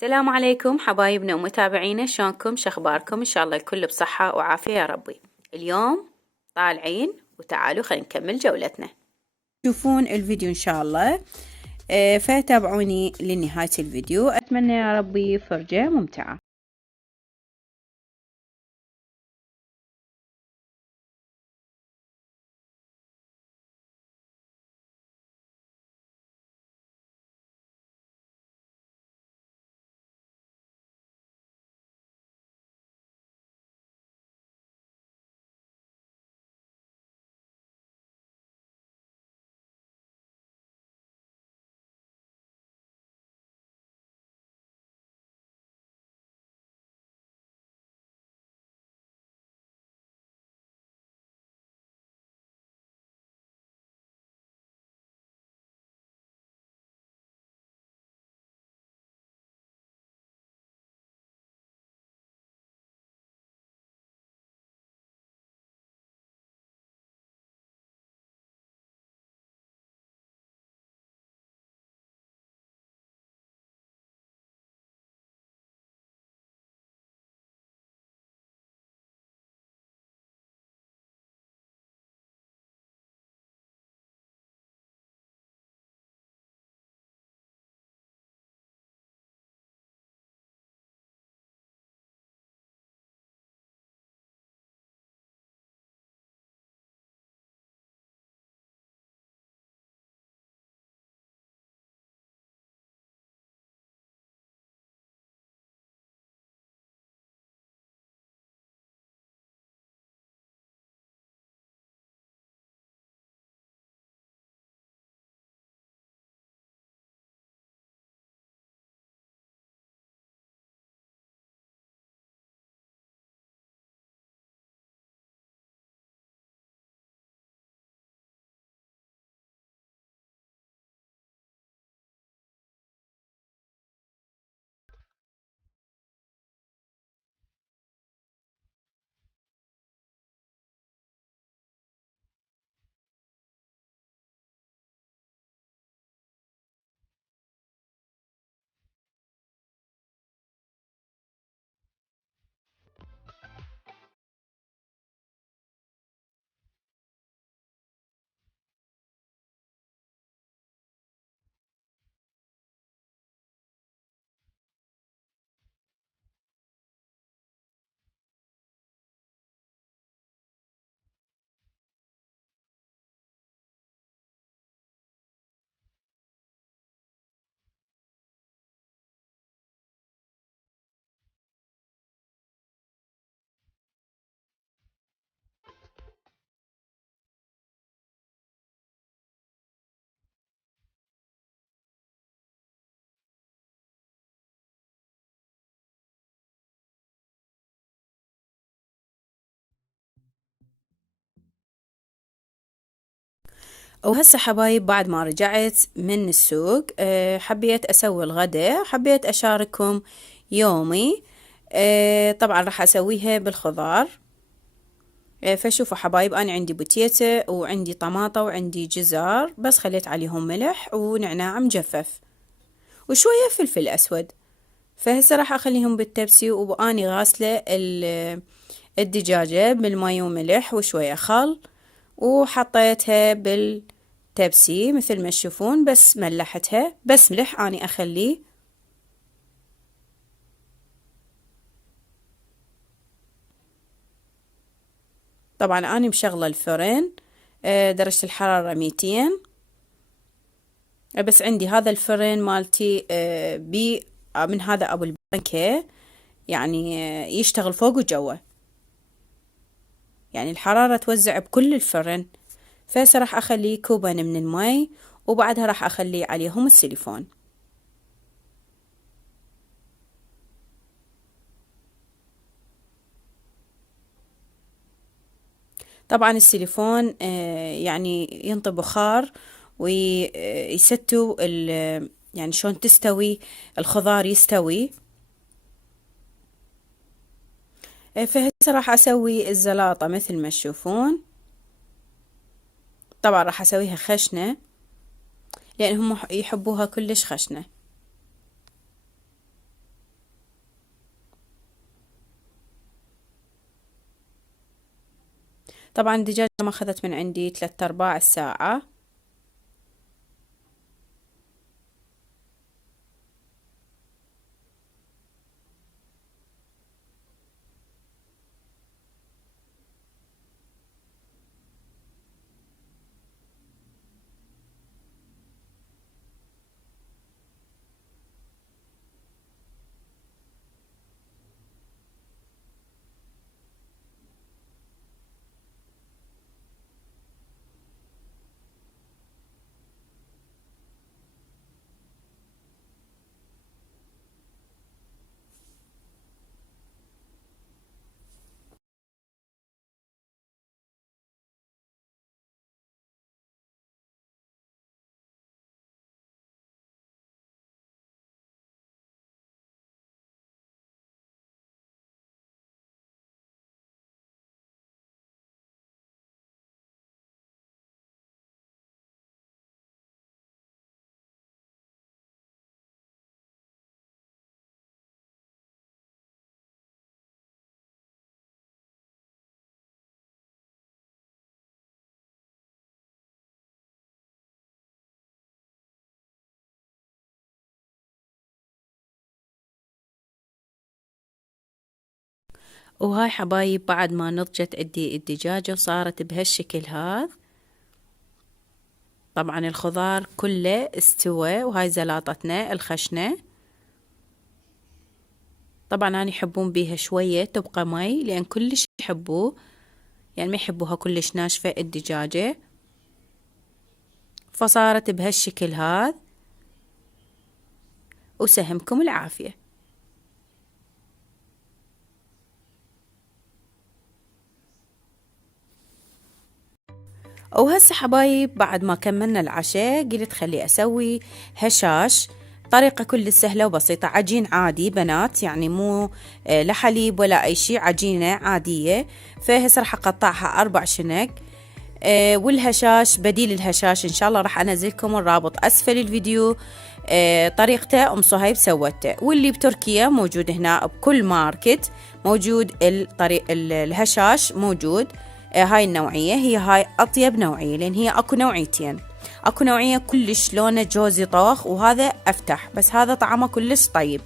السلام عليكم حبايبنا ومتابعينا، شلونكم؟ شخباركم؟ إن شاء الله الكل بصحة وعافية يا ربي. اليوم طالعين وتعالوا خلينا نكمل جولتنا. تشوفون الفيديو إن شاء الله، فتابعوني لنهاية الفيديو. أتمنى يا ربي فرجة ممتعة. وهسه حبايب، بعد ما رجعت من السوق حبيت أسوي الغداء، حبيت أشارككم يومي. طبعا راح أسويها بالخضار. فشوفوا حبايب، أنا عندي بوتيتا وعندي طماطة وعندي جزر، بس خليت عليهم ملح ونعناع مجفف وشوية فلفل أسود. فهسه راح أخليهم بالتبسي، وأني غاسلة الدجاجة بالماء وملح وشوية خل، وحطيتها بالتبسي مثل ما تشوفون، بس ملحتها، بس ملح أني أخليه. طبعا أنا مشغلة الفرن، درجة الحرارة 200. بس عندي هذا الفرن مالتي بي من هذا أبو البنكة، يعني يشتغل فوق وجوه، يعني الحرارة توزع بكل الفرن. فهسه راح أخليه كوبين من المي، وبعدها راح أخليه عليهم السيليفون. طبعا السيليفون يعني ينطي بخار ويستو يعني شلون تستوي الخضار يستوي. فهسه راح أسوي الزلاطة مثل ما تشوفون. طبعا راح أسويها خشنة لأن هم يحبوها كلش خشنة. طبعا الدجاجة ما أخذت من عندي 3/4 الساعة. وهاي حبايب بعد ما نضجت عندي الدجاجة وصارت بهالشكل هذا. طبعا الخضار كله استوى، وهاي زلاطتنا الخشنة. طبعا أنا يحبون بيها شوية تبقى مي، لأن كلش يحبوه، يعني ما يحبوها كلش ناشفة الدجاجة. فصارت بهالشكل هذا، وسهمكم العافية. وهسه حبايب بعد ما كملنا العشاء قلت خلي أسوي هشاش. طريقة كل سهلة وبسيطة، عجين عادي بنات، يعني مو لا حليب ولا أي شيء، عجينة عادية. فهسه راح أقطعها 4 شنك. والهشاش بديل الهشاش إن شاء الله راح أنزلكم الرابط أسفل الفيديو. طريقته أم صهيب سوته، واللي بتركيا موجود هنا بكل ماركت، موجود الهشاش موجود. هاي النوعية هي هاي أطيب نوعية، لأن هي أكو نوعيتين. أكو نوعية كلش لونه جوزي طوخ، وهذا أفتح، بس هذا طعمه كلش طيب.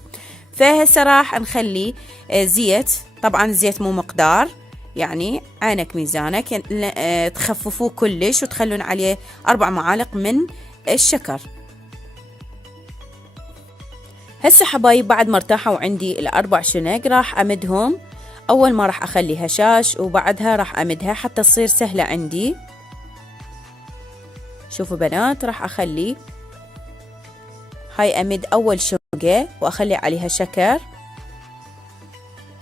فهسه راح نخلي زيت. طبعا الزيت مو مقدار، يعني عينك ميزانك، يعني تخففوه كلش وتخلون عليه 4 معالق من الشكر. هسه حبايب بعد ما ارتاحوا عندي ال4 شنق راح أمدهم. أول ما راح أخلي هشاش، وبعدها راح أمدها حتى تصير سهلة عندي. شوفوا بنات، راح أخلي هاي أمد أول شنقة وأخلي عليها شكر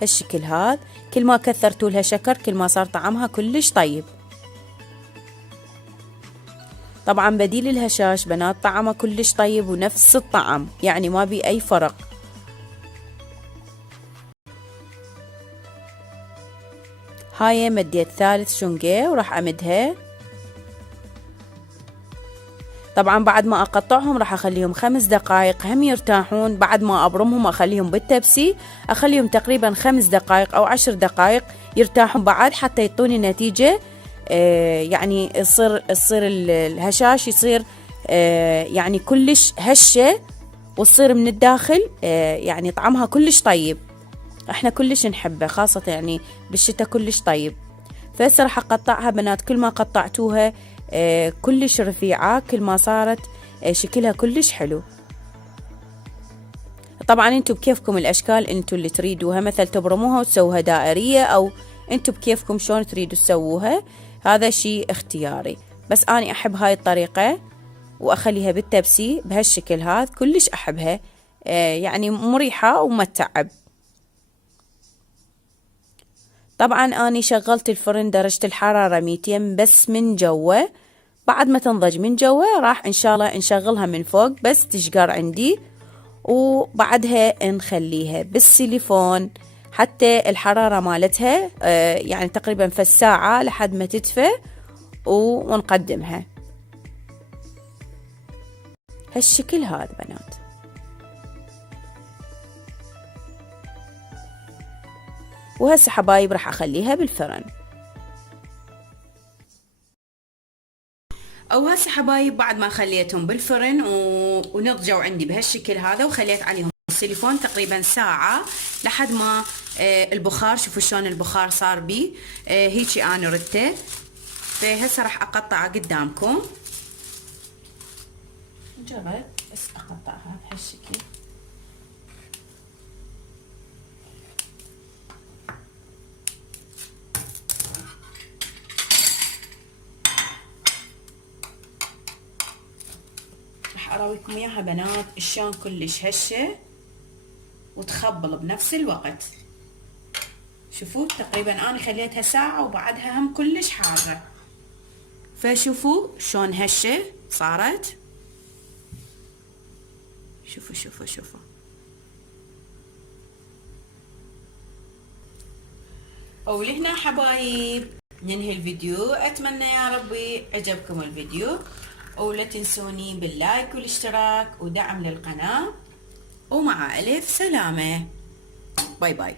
هالشكل هذا. كل ما كثرتوا لها شكر كل ما صار طعمها كلش طيب. طبعا بديل الهشاش بنات طعمه كلش طيب ونفس الطعم، يعني ما بي أي فرق. هاي مديت ثالث شنقة وراح أمدها. طبعا بعد ما أقطعهم راح أخليهم 5 دقائق هم يرتاحون. بعد ما أبرمهم أخليهم بالتبسي، أخليهم تقريبا 5 دقائق أو 10 دقائق يرتاحون بعد، حتى يعطوني نتيجة. يعني يصير الهشاش يصير يعني كلش هشة، وتصير من الداخل يعني طعمها كلش طيب. احنا كلش نحبه، خاصة يعني بالشتاء كلش طيب. فهسه راح أقطعها بنات. كل ما قطعتوها كلش رفيعة، كل ما صارت شكلها كلش حلو. طبعا انتو بكيفكم الاشكال انتو اللي تريدوها، مثل تبرموها وتسووها دائرية، او انتو بكيفكم شلون تريدوا تسووها، هذا شيء اختياري. بس اني احب هاي الطريقة واخليها بالتبسي بهالشكل هذا، كلش احبها. يعني مريحة وما تتعب. طبعا اني شغلت الفرن درجة الحرارة 200 بس من جوا. بعد ما تنضج من جوا راح ان شاء الله نشغلها من فوق بس تشقر عندي، وبعدها نخليها بالسيليفون حتى الحرارة مالتها يعني تقريبا في الساعة لحد ما تدفى، ونقدمها هالشكل هذا بنات. وهسه حبايب راح اخليها بالفرن. حبايب بعد ما خليتهم بالفرن ونضجوا عندي بهالشكل هذا، وخليت عليهم السيليفون تقريبا ساعة لحد ما البخار، شوفوا شلون البخار صار بي، هيجي انا ردته. فهسه راح اقطعه قدامكم. مجرد بس اقطعها بهالشكل. راح اراويكم اياها بنات شلون كلش هشه وتخبل بنفس الوقت. شوفوا تقريبا انا خليتها ساعة وبعدها هم كلش حارة. فشوفوا شلون هشه صارت. شوفوا شوفوا شوفوا. ولهنا حبايب ننهي الفيديو. اتمنى يا ربي عجبكم الفيديو، ولا تنسوني باللايك والاشتراك ودعم للقناة، ومع ألف سلامة. باي باي.